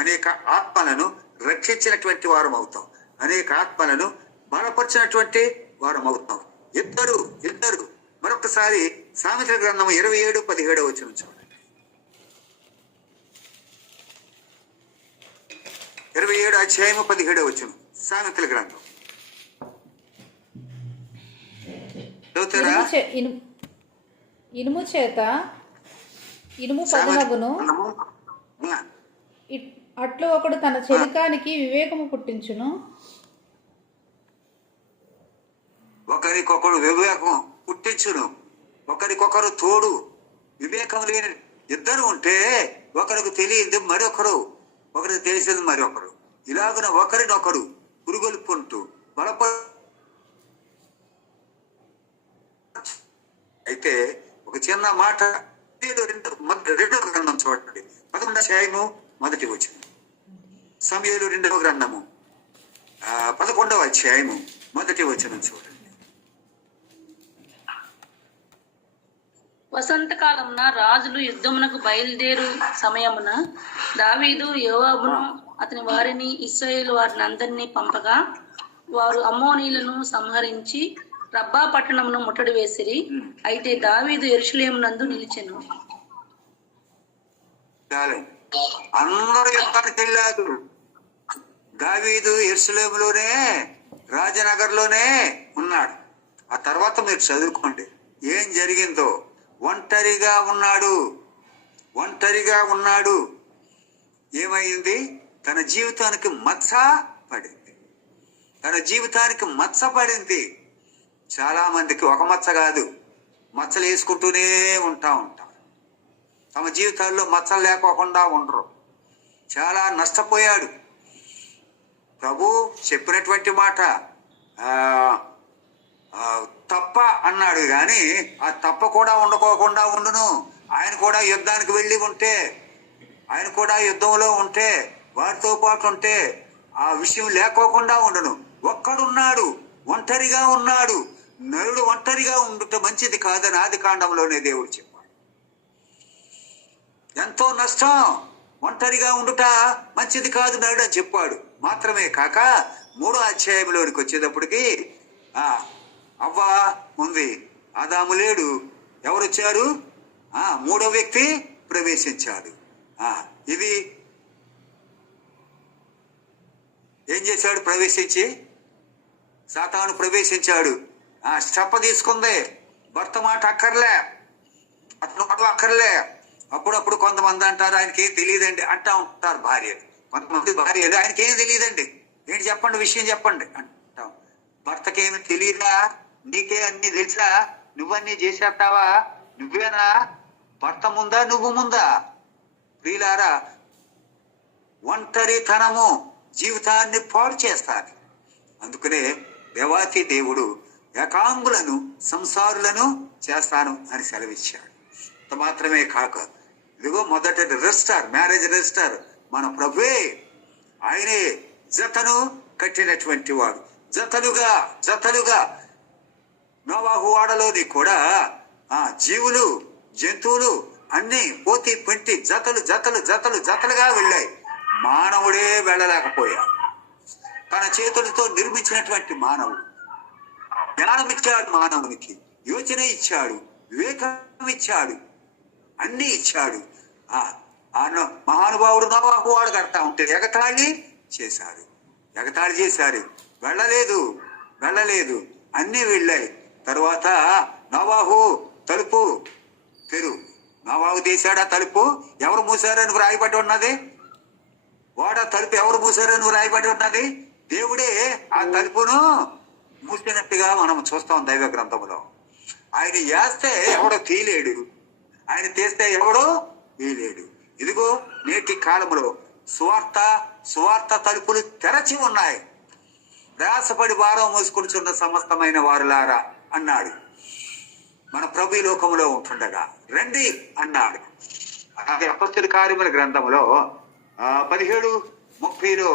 అనేక ఆత్మలను రక్షించినటువంటి వారం అవుతాం. అనేక ఆత్మలను బలపరిచినటువంటి వారం అవుతాం. ఇద్దరు మరొకసారి సామెతల గ్రంథం 27:17 చూడండి. 27వ అధ్యాయము 17 సామెతల గ్రంథం. ఇనుము చేత ఇనుము పదునగును, అట్లు ఒకడు తన చెలికానికి వివేకము పుట్టించును. ఒకరికొకరు వివేకం పుట్టించును, ఒకరికొకరు తోడు. వివేకం లేని ఇద్దరు ఉంటే ఒకరికి తెలియదు ఒకరికి తెలిసేది మరొకరు. ఇలాగున ఒకరినొకరు పురుగొల్పుకుంటూ అయితే ఒక చిన్న మాట, 2వ గ్రంథం చూడండి, 11వ అధ్యాయము 1 సమూయేలు 2వ గ్రంథము 11వ అధ్యాయము 1 చూడండి. వసంతకాలమున రాజులు యుద్ధమునకు బయలుదేరు సమయమున దావీదు యోవాబును అతని వారిని ఇశ్రాయేలు వారిని అందరినీ పంపగా వారు అమ్మోనీయులను సంహరించి రబ్బా పట్టణమును ముట్టడి వేసిరి. అయితే దావీదు యెరూషలేమునందు నిలిచెను. అందరూ ఎక్కడికి వెళ్ళారు. దావీదు యెరూషలేములోనే, రాజనగర్లోనే ఉన్నాడు. ఆ తర్వాత మీరు చదువుకోండి ఏం జరిగిందో. ఒంటరిగా ఉన్నాడు. ఏమైంది? తన జీవితానికి మచ్చ పడింది. చాలా మందికి ఒక మచ్చ కాదు, మచ్చలు వేసుకుంటూనే ఉంటాం. తమ జీవితాల్లో మచ్చలు లేకోకుండా ఉండరు. చాలా నష్టపోయాడు. ప్రభు చెప్పినటువంటి మాట తప్ప అన్నాడు, కానీ ఆ తప్ప కూడా ఉండకోకుండా ఉండును. ఆయన కూడా యుద్ధానికి వెళ్ళి ఉంటే, ఆయన కూడా యుద్ధంలో ఉంటే, వారితో పాటు ఉంటే ఆ విషయం లేకోకుండా ఉండును. ఒక్కడున్నాడు, ఒంటరిగా ఉన్నాడు. నరుడు ఒంటరిగా ఉండుట మంచిది కాదని ఆది కాండంలోనే దేవుడు చెప్పాడు. ఎంతో నష్టం, ఒంటరిగా ఉండుట మంచిది కాదు నరుడు అని చెప్పాడు. మాత్రమే కాక 3వ అధ్యాయంలోనికి వచ్చేటప్పటికి అవ్వ ఉంది, ఆదాము లేడు. ఎవరొచ్చారు? 3వ వ్యక్తి ప్రవేశించాడు. ఇది ఏం చేశాడు? ప్రవేశించి సాతాను ప్రవేశించాడు. స్టెప్ప తీసుకుంది. భర్త మాట అక్కర్లే, అతను మాట అక్కర్లే. అప్పుడప్పుడు కొంతమంది అంటారు ఆయనకి ఏం తెలియదండి అంటా ఉంటారు భార్యలు. కొంతమంది భార్యలు ఆయనకి ఏం తెలియదండి, ఏంటి చెప్పండి, విషయం చెప్పండి అంటాం. భర్తకేమి తెలియదా? నీకే అన్ని తెలుసా? నువ్వన్నీ చేసేస్తావా? నువ్వేనా? భర్త ముందా నువ్వు ముందా? ప్రియులారా, ఒంటరితనము జీవితాన్ని పాడు చేస్తారు. అందుకనే దేవాతి దేవుడు ఏకాంగులను సంసారులను చేస్తాను అని సెలవిచ్చాడు. మాత్రమే కాక ఇదిగో మొదటి రిజిస్టర్, మ్యారేజ్ రిజిస్టర్ మన ప్రభువే. ఆయనే జతను కట్టినటువంటి వాడు. జతలుగా నోవాహు వాడలోని కూడా జీవులు జంతువులు అన్ని పోతి పెంటి జతలుగా వెళ్ళాయి. మానవుడే వెళ్ళలేకపోయాడు. తన చేతులతో నిర్మించినటువంటి మానవుడు జ్ఞానం ఇచ్చాడు, మానవునికి యోచన ఇచ్చాడు, వివేకం ఇచ్చాడు, అన్ని ఇచ్చాడు. మహానుభావుడు నోవాహు వాడు కడతా ఉంటే ఎగతాళి చేశారు. వెళ్ళలేదు, అన్నీ వెళ్ళాయి. తరువాత నోవాహు తలుపు నోవాహు తీశాడు. ఆ తలుపు ఎవరు మూసారని వ్రాయబడి ఉన్నది? వాడ తలుపు ఎవరు మూసారని వ్రాయబడి ఉన్నది? దేవుడే ఆ తలుపును మూసినట్టుగా మనం చూస్తాం దైవ గ్రంథంలో. ఆయన వేస్తే ఎవడో తీయలేడు, ఆయన తీస్తే ఎవడో తీయలేడు. ఇదిగో నేటి కాలంలో సువార్త తలుపులు తెరచి ఉన్నాయి. ప్రయాసపడి భారం మోసుకొనిచున్న సమస్తమైన వారులారా అన్నాడు. మన ప్రభు లోకంలో ఉంటుండగా రండి అన్నాడు. అది అపొస్తలుల కార్యముల గ్రంథంలో 17:30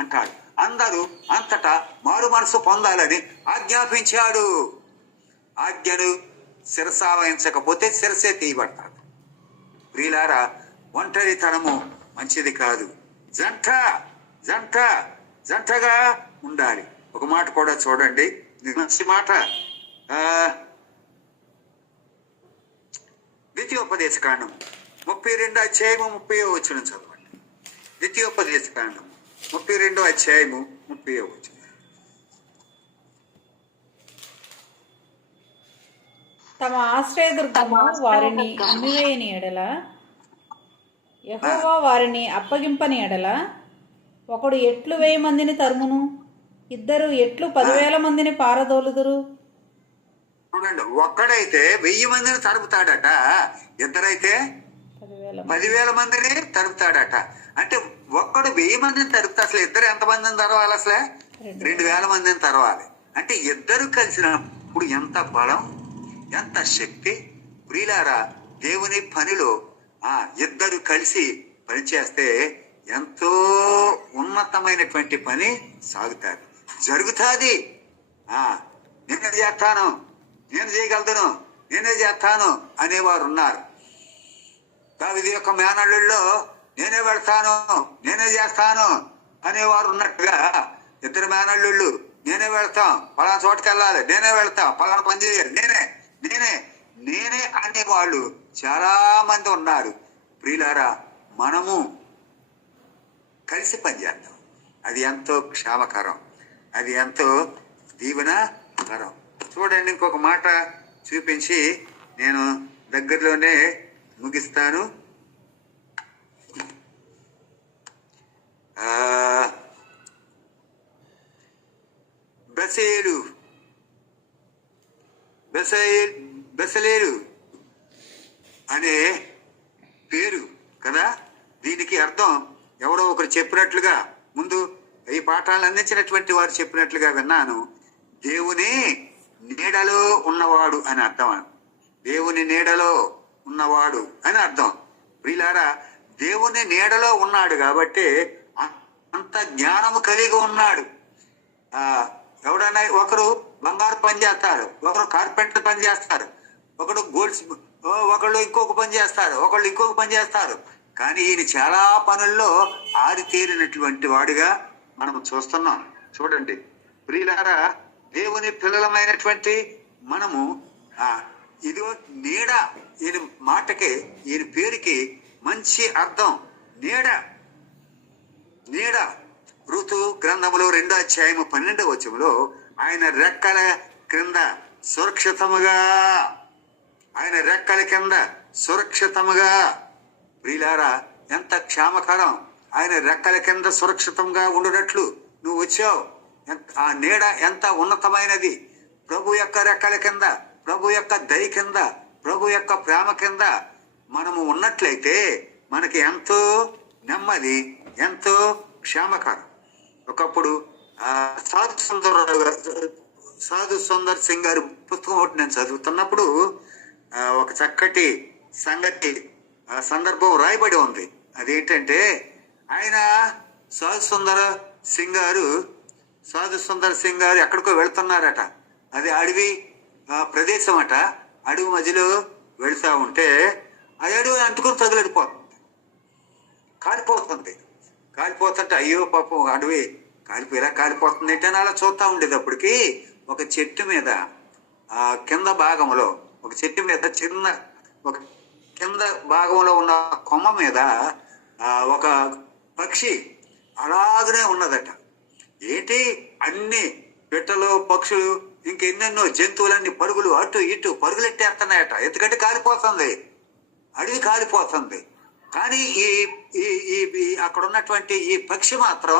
అంటాడు. అందరూ అంతటా మారు మనసు పొందాలని ఆజ్ఞాపించాడు. ఆజ్ఞను శిరసావహించకపోతే శిరసే తీయబడతాడు. ప్రియులారా, ఒంటరితనము మంచిది కాదు. జంటగా ఉండాలి. ఒక మాట కూడా చూడండి, మంచి మాట. ద్వితీయోపదేశకాండం 32వ అధ్యాయము 30వ వచనం చదవండి. ద్వితీయోపదేశకాండం 32వ అధ్యాయము 30వ వచనం. తమ ఆశ్రయదుర్గము వారిని అమ్మివేయని ఎడల, యెహోవా వారిని అప్పగింపని ఎడల, ఒకడు ఎట్లు 1000 మందిని తరుమును, ఇద్దరు ఎట్లు 10,000 మందిని పారదోలుదురు. చూడండి, ఒక్కడైతే 1000 మందిని తరుపుతాడట, ఇద్దరైతే 10,000 మందిని తరుపుతాడట. అంటే ఒక్కడు 1000 మందిని తరుపుతా. అసలు ఇద్దరు ఎంతమందిని తరవాలి? అసలే 2,000 మందిని తరవాలి. అంటే ఇద్దరు కలిసినప్పుడు ఎంత బలం, ఎంత శక్తి. ప్రియులారా, దేవుని పనిలో ఇద్దరు కలిసి పనిచేస్తే ఎంతో ఉన్నతమైనటువంటి పని సాగుతారు, జరుగుతుంది. నేనే చేస్తాను, నేను చేయగలుగుతాను, నేనే చేస్తాను అనేవారు ఉన్నారు. దావీదు యొక్క మేనల్లుల్లో నేనే వెళ్తాను, నేనే చేస్తాను అనేవారు ఉన్నట్టుగా ఇద్దరు మేనల్లుళ్ళు నేనే వెళ్తాం, పలానా చోటుకి వెళ్ళాలి, నేనే వెళ్తాం, పలానా పని చేయాలి, నేనే అనేవాళ్ళు చాలా మంది ఉన్నారు. ప్రియులారా, మనము కలిసి పనిచేద్దాం. అది ఎంతో క్షేమకరం, అది ఎంతో దీవెనకరం. చూడండి, ఇంకొక మాట చూపించి నేను దగ్గరలోనే ముగిస్తాను. బెసలేలు అనే పేరు కదా, దీనికి అర్థం ఎవరో ఒకరు చెప్పినట్లుగా, ముందు ఈ పాఠాలు అందించినటువంటి వారు చెప్పినట్లుగా విన్నాను. దేవుని నీడలో ఉన్నవాడు అని అర్థం. దేవుని నీడలో ఉన్నవాడు అని అర్థం. ప్రియులారా, దేవుని నీడలో ఉన్నాడు కాబట్టి అంత జ్ఞానము కలిగి ఉన్నాడు. ఎవడన్నా ఒకరు బంగారు పని చేస్తారు, ఒకరు కార్పెంటర్ పని చేస్తారు, ఒకడు గోల్డ్స్, ఒకళ్ళు ఇంకొక పని చేస్తారు, ఒకళ్ళు ఇంకొక పని చేస్తారు. కానీ ఈయన చాలా పనుల్లో ఆరితేరినటువంటి వాడిగా మనం చూస్తున్నాం. చూడండి ప్రియులారా, దేవుని పిల్లలమైనటువంటి మనము ఇదిగో నీడ, ఈయన మాటకి, ఈయన పేరుకి మంచి అర్థం నీడ. నీడ. ఋతు గ్రంథములో 2వ అధ్యాయము 12వ వచనంలో ఆయన రెక్కల క్రింద సురక్షితముగా, ఆయన రెక్కల కింద సురక్షితముగా. ప్రియులారా, ఎంత క్షేమకరం! ఆయన రెక్కల కింద సురక్షితంగా ఉండునట్లు నువ్వు వచ్చావు. ఆ నీడ ఎంత ఉన్నతమైనది! ప్రభు యొక్క రెక్కల కింద, ప్రభు యొక్క దయ కింద, ప్రభు యొక్క ప్రేమ కింద మనము ఉన్నట్లయితే మనకి ఎంతో నెమ్మది, ఎంతో క్షేమకరం. ఒకప్పుడు సాధు సుందర్ సింగ్ గారి పుస్తకం ఒకటి నేను చదువుతున్నప్పుడు ఒక చక్కటి సంగతి సందర్భం రాయబడి ఉంది. అదేంటంటే, ఆయన సాధు సుందర్ సింగ్ గారు ఎక్కడికో వెళ్తున్నారట. అది అడవి ప్రదేశం అట. అడవి మధ్యలో వెళ్తా ఉంటే ఆ అడవి అంటుకుని తగులడిపోతుంది, కాలిపోతుంటే అయ్యో పాపం అడవి ఇలా కాలిపోతుంది ఏంటని అలా చూస్తూ ఉండేటప్పటికి ఒక చెట్టు మీద కింద భాగంలో, ఒక చెట్టు మీద చిన్న ఒక కింద భాగంలో ఉన్న కొమ్మ మీద ఒక పక్షి అలాగనే ఉన్నదట. ఏంటి, అన్ని పిట్టలు, పక్షులు, ఇంకెన్నెన్నో జంతువులన్నీ పరుగులు అటు ఇటు పరుగులెట్టేస్తున్నాయట. ఎందుకంటే కాలిపోతుంది, అడవి కాలిపోతుంది. కానీ ఈ అక్కడ ఉన్నటువంటి ఈ పక్షి మాత్రం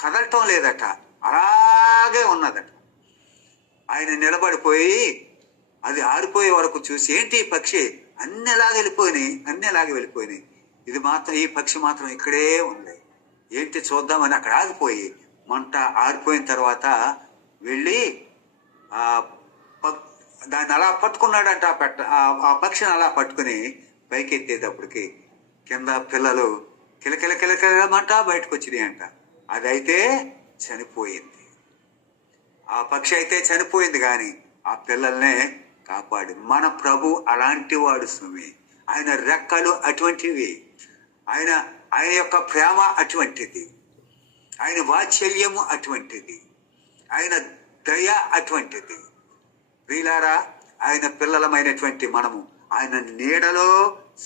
కదలటం లేదట, అలాగే ఉన్నదట. ఆయన నిలబడిపోయి అది ఆరిపోయే వరకు చూసి, ఏంటి ఈ పక్షి అన్ని ఎలాగ వెళ్ళిపోయినాయి, ఇది మాత్రం, ఈ పక్షి మాత్రం ఇక్కడే ఉంది, ఏంటి చూద్దామని అక్కడ ఆగిపోయి, మంట ఆరిపోయిన తర్వాత వెళ్ళి దాన్ని అలా పట్టుకున్నాడంట. ఆ పక్షిని అలా పట్టుకుని పైకి ఎత్తేటప్పటికి కింద పిల్లలు కిలకిలమంట బయటకు వచ్చినాయి అంట. అదైతే చనిపోయింది. ఆ పక్షి అయితే చనిపోయింది, కానీ ఆ పిల్లల్నే కాపాడి. మన ప్రభు అలాంటి వాడు సుమి. ఆయన రెక్కలు అటువంటివి, ఆయన యొక్క ప్రేమ అటువంటిది, ఆయన వాత్సల్యము అటువంటిది, ఆయన దయ అటువంటిది. ప్రియులారా, ఆయన పిల్లలమైనటువంటి మనము ఆయన నీడలో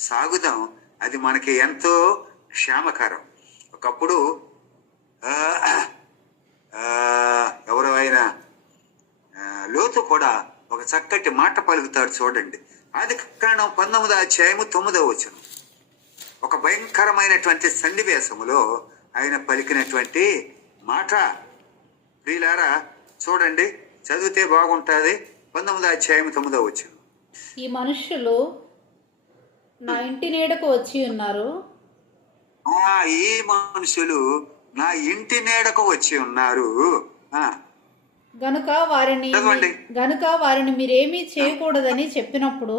సాగుదాం. అది మనకి ఎంతో క్షేమకరం. ఒకప్పుడు ఎవరు అయినా లోతు కూడా ఒక చక్కటి మాట పలుకుతాడు. చూడండి, ఆదికాండం 19వ అధ్యాయము 9వ వచనం. ఒక భయంకరమైనటువంటి సన్నివేశములో ఆయన పలికినటువంటి మాట. ప్రియులారా చూడండి, చదివితే బాగుంటుంది. 19వ అధ్యాయము 9వ వచనం. ఈ మనుష్యులు నా ఇంటి నీడకు వచ్చి ఉన్నారు. ఈ మనుషులు నా ఇంటి నీడకు వచ్చి ఉన్నారు. గనుక వారిని మీరేమీ చేయకూడదని చెప్పినప్పుడు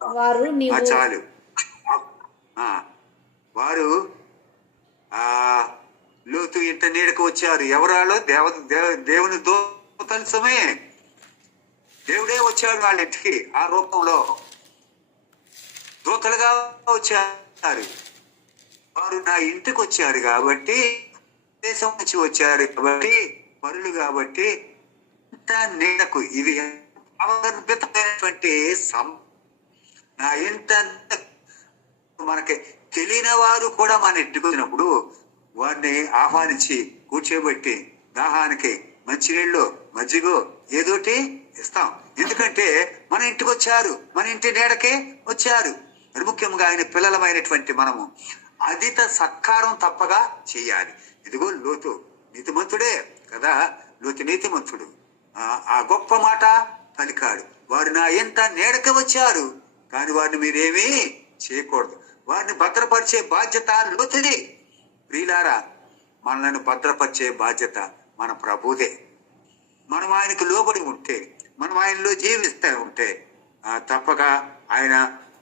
వారు చాలు, వారు లోతు ఇంటి నీడకు వచ్చారు. ఎవరాలో? దేవుని దూతలసమే. దేవుడే వచ్చాడు వాళ్ళ ఇంటికి. ఆ రూపంలో దూతలుగా వచ్చారు. వారు నా ఇంటికి వచ్చారు కాబట్టి, దేశం నుంచి వచ్చారు కాబట్టి, పరులు కాబట్టి, నీడకు ఇది అవగర్భితమైనటువంటి నా ఇంట. మనకి తెలియని వారు కూడా మన ఇంటికి వచ్చినప్పుడు వారిని ఆహ్వానించి కూర్చోబెట్టి దాహానికి మంచినీళ్ళు, మజ్జిగో ఏదోటి ఇస్తాం. ఎందుకంటే మన ఇంటికి వచ్చారు, మన ఇంటి నీడకే వచ్చారు. మరి ముఖ్యంగా ఆయన పిల్లలమైనటువంటి మనము అధిత సత్కారం తప్పగా చేయాలి. ఇదిగో లోతు నీతిమంతుడే కదా, లోతు నీతిమంతుడు. ఆ గొప్ప మాట పలికాడు. వారు నా ఇంట నీడకే వచ్చారు, కానీ వారిని మీరేమీ చేయకూడదు. వారిని భద్రపరిచే బాధ్యత లోతుది. ప్రియులారా, మనల్ని భద్రపరిచే బాధ్యత మన ప్రభుదే. మనం ఆయనకు లోబడి ఉంటే, మనం ఆయనలో జీవిస్తూ ఉంటే తప్పక ఆయన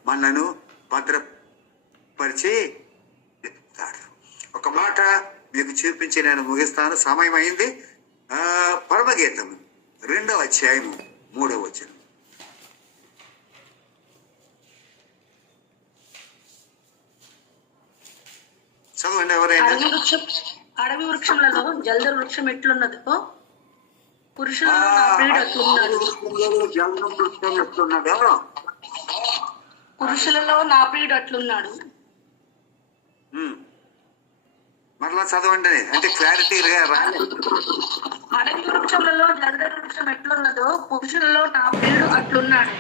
మనలను భద్రపరిచి ఇస్తాడు. ఒక మాట మీకు చూపించి నేను ముగిస్తాను, సమయం అయింది. పరమగీతం 2వ అధ్యాయము 3వ వచనం. చదవండి ఎవరైనా. అడవి వృక్షములలో జల్దర వృక్షం ఎట్లున్నదో పురుషులలో నా ప్రియుడు అట్లున్నాడు. పురుషులలో నా ప్రియుడు అట్లున్నాడు. మరలా చదవండి, అంటే క్లారిటీగా రాలేదు. అడవి వృక్షములలో జల్దర వృక్షం ఎట్లున్నదో పురుషులలో నా ప్రియుడు అట్లున్నాడు.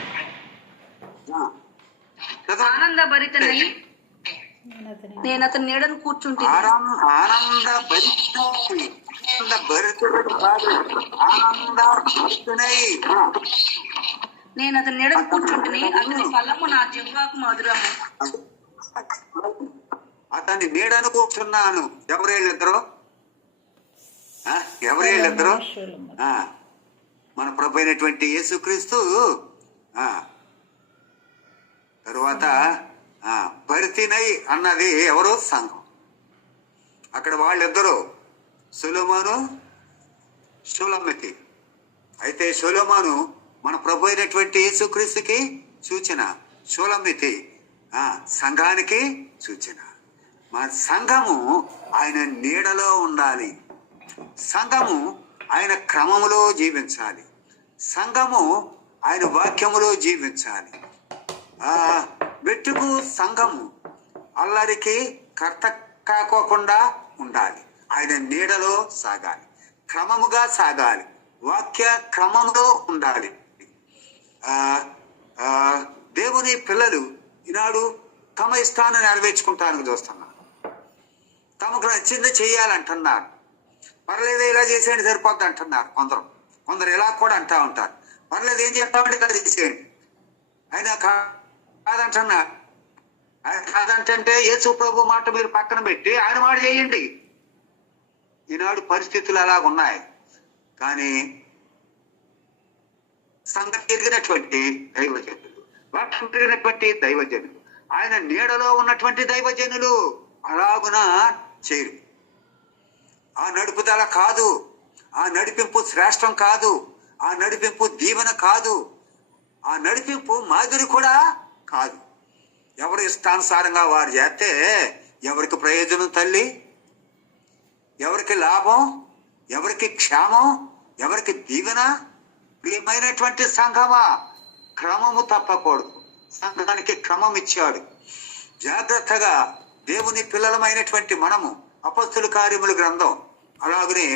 ఆనంద భరితనై నేను అతని నీడను కూర్చుంటే నేను అతని నీడను కూర్చుంటే అతని ఫలము నా జిహ్వాకు మధురము. అతని నీడను కూర్చున్నాను. ఎవరేళ్ళిద్దరు? ఎవరేళ్ళిద్దరు? మన ప్రభు అయినటువంటి యేసుక్రీస్తు, తరువాత భర్తినై అన్నది ఎవరు? సంఘం. అక్కడ వాళ్ళిద్దరూ సొలొమోను, షూలమ్మితి. అయితే సొలొమోను మన ప్రభు అయినటువంటి యేసుక్రీస్తుకి సూచన, షూలమ్మితి సంఘానికి సూచన. మన సంఘము ఆయన నీడలో ఉండాలి. సంఘము ఆయన క్రమములో జీవించాలి. సంఘము ఆయన వాక్యములో జీవించాలి. వెట్టుకు సంఘము అల్లరికి కర్త కాకోకుండా ఉండాలి. ఆయన నీడలో సాగాలి, క్రమముగా సాగాలి, వాక్య క్రమంలో ఉండాలి. దేవుని పిల్లలు ఈనాడు తమ ఇష్టాన్ని నెరవేర్చుకుంటానికి చూస్తున్నారు. తమకు నచ్చింది చేయాలంటున్నారు. పర్లేదు ఇలా చేసేయండి సరిపోద్ది అంటున్నారు కొందరు ఇలా కూడా అంటూ ఉంటారు. పర్లేదు ఏం చేస్తామంటే ఇలా చేసేయండి. ఆయన కాదంటున్నారు. ఆయన కాదంటే యేసు ప్రభు మాట మీరు పక్కన పెట్టి ఆయన మాట చేయండి. ఈనాడు పరిస్థితులు అలాగున్నాయి. కానీ సంఘం తిరిగినటువంటి దైవజనులు, వాక్యం తిరిగినటువంటి దైవజనులు, ఆయన నీడలో ఉన్నటువంటి దైవజనులు అలాగున చేయరు. ఆ నడుపుదల కాదు, ఆ నడిపింపు శ్రేష్టం కాదు, ఆ నడిపింపు దీవెన కాదు, ఆ నడిపింపు మాదిరి కూడా కాదు. ఎవరు ఇష్టానుసారంగా వారు చేస్తే ఎవరికి ప్రయోజనం తల్లి? ఎవరికి లాభం? ఎవరికి క్షేమం? ఎవరికి దీవెన? ప్రియమైనటువంటి సంఘమా, క్రమము తప్పకూడదు. సంఘానికి క్రమం ఇచ్చాడు. జాగ్రత్తగా దేవుని పిల్లలమైనటువంటి మనము అపొస్తలుల కార్యముల గ్రంథం అలాగనే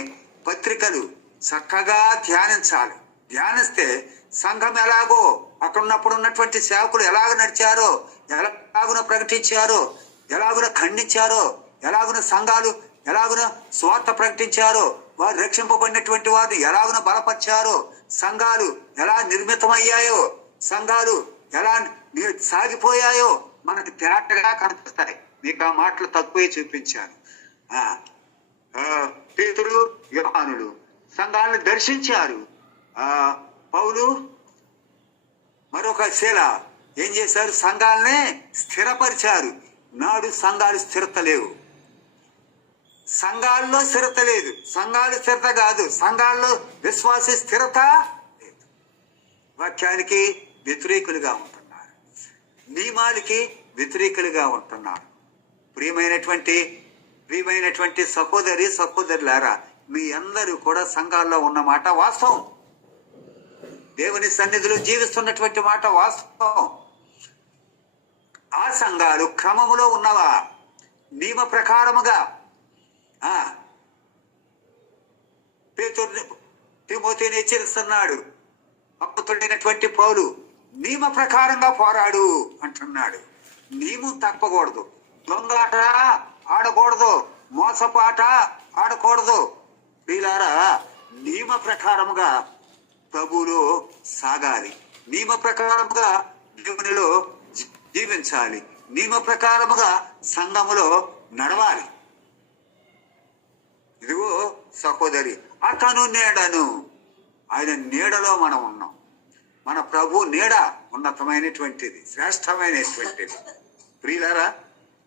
పత్రికలు చక్కగా ధ్యానించాలి. ధ్యానిస్తే సంఘం ఎలాగో అక్కడ ఉన్నప్పుడు ఉన్నటువంటి సేవకులు ఎలాగ నడిచారో, ఎలాగున ప్రకటించారో, ఎలాగున ఖండించారో, ఎలాగున సంఘాలు ఎలాగున స్వార్థ ప్రకటించారో, వారు రక్షింపబడినటువంటి వారు ఎలాగున బలపరిచారో, సంఘాలు ఎలా నిర్మితమయ్యాయో, సంఘాలు ఎలా సాగిపోయాయో మనకు తేటగా కనిపిస్తాయి. మీకు ఆ మాటలు తక్కువే చూపించాను. పేతురు, యోహానులు సంఘాలను దర్శించారు. పౌలు మరొక శీల ఏం చేశారు? సంఘాలనే స్థిరపరిచారు. నాడు సంఘాలు స్థిరత లేవు. సంఘాల్లో స్థిరత లేదు. సంఘాలు స్థిరత కాదు, సంఘాల్లో విశ్వాస స్థిరత లేదు. వాక్యానికి వ్యతిరేకులుగా ఉంటున్నారు, నియమాలకి వ్యతిరేకులుగా ఉంటున్నారు. ప్రియమైనటువంటి సహోదరులారా, మీ అందరూ కూడా సంఘాల్లో ఉన్నమాట వాస్తవం. దేవుని సన్నిధిలో జీవిస్తున్నటువంటి మాట వాస్తవం. ఆ సంఘాలు క్రమములో ఉన్నవా? నియమ ప్రకారముగా పేతురు తిమోతిని హెచ్చరిస్తున్నాడు. అప్పుడైనటువంటి పౌలు నియమ ప్రకారంగా పోరాడు అంటున్నాడు. నియమం తప్పకూడదు. దొంగాట ఆడకూడదు, మోసపాట ఆడకూడదు. ప్రియులారా, నియమ ప్రకారముగా ప్రభువులో సాగాలి, నియమ ప్రకారముగా దేవునిలో జీవించాలి, నియమ ప్రకారముగా సంఘములో నడవాలి. ఇదిగో సహోదరి, అతను నీడను, ఆయన నీడలో మనం ఉన్నాం. మన ప్రభు నీడ ఉన్నతమైనటువంటిది, శ్రేష్టమైనటువంటిది. ప్రియులారా,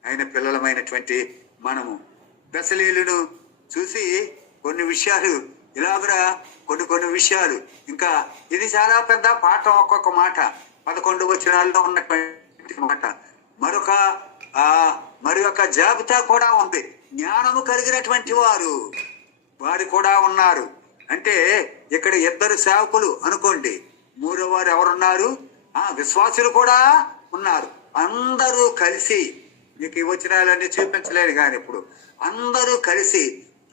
ఆయన పిల్లలమైనటువంటి మనము బెసలేలును చూసి కొన్ని విషయాలు ఇలాగురా, కొన్ని విషయాలు, ఇంకా ఇది చాలా పెద్ద పాఠం. ఒక్కొక్క మాట 11 వచనాల్లో ఉన్నటువంటి మాట. మరి ఒక జాబితా కూడా ఉంది. జ్ఞానము కలిగినటువంటి వారు కూడా ఉన్నారు. అంటే ఇక్కడ 2 సేవకులు అనుకోండి, 3వ వారు ఎవరున్నారు? విశ్వాసులు కూడా ఉన్నారు. అందరూ కలిసి, మీకు ఈ వచనాలన్నీ చూపించలేదు కానీ ఇప్పుడు అందరూ కలిసి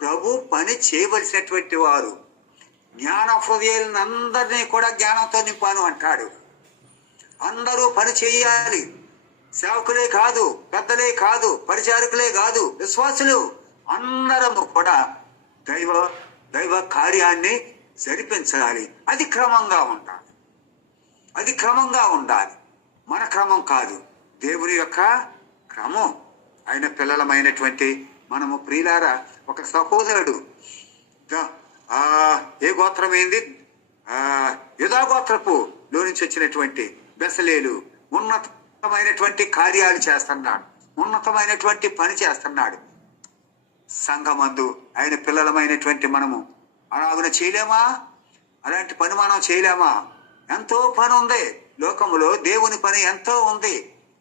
ప్రభు పని చేయవలసినటువంటి వారు. జ్ఞాన హృదయాలను అందరినీ కూడా జ్ఞానంతో నింపాను అంటాడు. అందరూ పని చేయాలి. సేవకులే కాదు, పెద్దలే కాదు, పరిచారకులే కాదు, విశ్వాసులు అందరము కూడా దైవ కార్యాన్ని జరిపించాలి. అది క్రమంగా ఉండాలి. మన క్రమం కాదు, దేవుని యొక్క క్రమం. ఆయన పిల్లలమైనటువంటి మనము ప్రియులారా, ఒక సహోదరుడు ఏ గోత్రం ఏంది? యూదా గోత్రపు లో నుంచి వచ్చినటువంటి బెసలేలు ఉన్నతమైనటువంటి కార్యాలు చేస్తున్నాడు, ఉన్నతమైనటువంటి పని చేస్తున్నాడు. సంఘమందు ఆయన పిల్లలమైనటువంటి మనము అలాగున చేయలేమా? అలాంటి పని మనం చేయలేమా? ఎంతో పని ఉంది లోకములో, దేవుని పని ఎంతో ఉంది.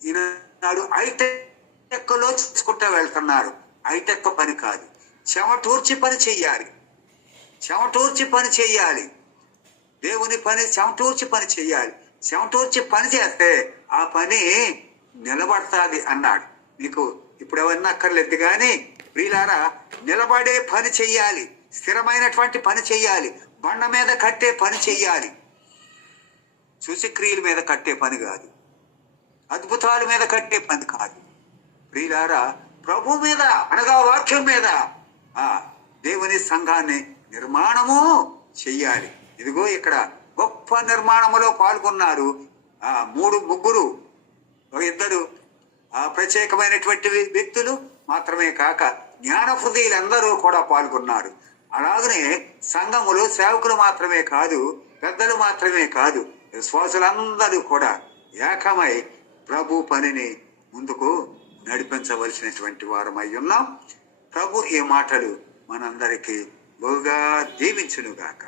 ఈనాడు హైటెక్లో చూసుకుంటూ వెళ్తున్నారు. హైటెక్ పని కాదు, చెమటూర్చి పని చెయ్యాలి. దేవుని పని చెమటూర్చి పని చెయ్యాలి. చెమటూర్చి పని చేస్తే ఆ పని నిలబడతాది అన్నాడు. మీకు ఇప్పుడు ఎవరన్నా అక్కర్లేదు కానీ ప్రియులారా, నిలబడే పని చెయ్యాలి, స్థిరమైనటువంటి పని చెయ్యాలి, బండ మీద కట్టే పని చెయ్యాలి. సూచక్రియల మీద కట్టే పని కాదు, అద్భుతాల మీద కట్టే పని కాదు. ప్రియులారా, ప్రభు మీద అనగా వాక్యం మీద దేవుని సంఘాన్ని నిర్మాణము చెయ్యాలి. ఇదిగో ఇక్కడ గొప్ప నిర్మాణములో పాల్గొన్నారు 3 2 ప్రత్యేకమైనటువంటి వ్యక్తులు మాత్రమే కాక జ్ఞాన హృదయులందరూ కూడా పాల్గొన్నారు. అలాగనే సంఘములు సేవకులు మాత్రమే కాదు, పెద్దలు మాత్రమే కాదు, విశ్వాసులందరూ కూడా ఏకమై ప్రభు పనిని ముందుకు నడిపించవలసినటువంటి వారమై ఉన్నాం. ప్రభు ఈ మాటలు మనందరికీ బహుగా దీవించునుగాక.